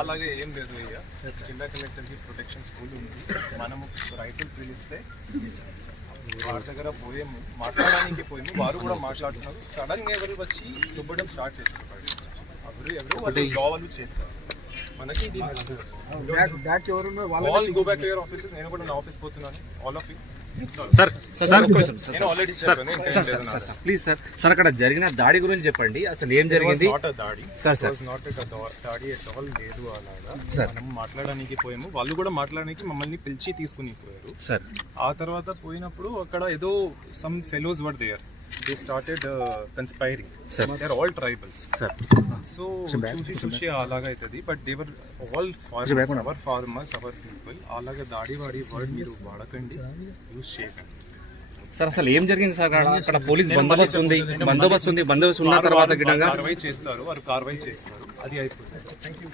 అలాగే ఏం లేదు అయ్యా, జిల్లా కలెక్టర్ కి ప్రొటెక్షన్ స్కూల్ ఉంది. మనము రైతులు పిలిస్తే వారి దగ్గర పోయాము, మాట్లాడడానికి పోయాము, వారు కూడా మాట్లాడుతున్నారు. సడన్ గా ఎవరు వచ్చి దుబ్బడం స్టార్ట్ చేస్తున్నారు. ఎవరు వాళ్ళు చేస్తారు. మనకి ఇది go back to your office. నేను కూడా నా ఆఫీస్ పోతున్నాను. All of you please sir అక్కడ జరిగిన దాడి గురించి చెప్పండి. అసలు ఏం జరిగింది? లేదు అలాగా మనం మాట్లాడడానికి పోయాము, వాళ్ళు కూడా మాట్లాడడానికి మమ్మల్ని పిలిచి తీసుకుని పోయారు సార్. ఆ తర్వాత పోయినప్పుడు అక్కడ ఏదో some fellows were there. They started conspiring. Sir, they are all tribals. Sir, so చూసి అలాగా అవుతుంది. But they were all farmers, our farmers, our people. అలాగా దాడి వాడి వర్డ్ మీరు వాడకండి, యూజ్ చేయకండి. సార్ అసలు ఏం జరిగింది సార్? అక్కడ పోలీస్ బందోబస్తు ఉంది. బందోబస్తు ఉన్న తర్వాత కార్వాయి చేస్తారు, వారు కార్వాయి చేస్తారు. అది అయిపోతుంది. Thank you.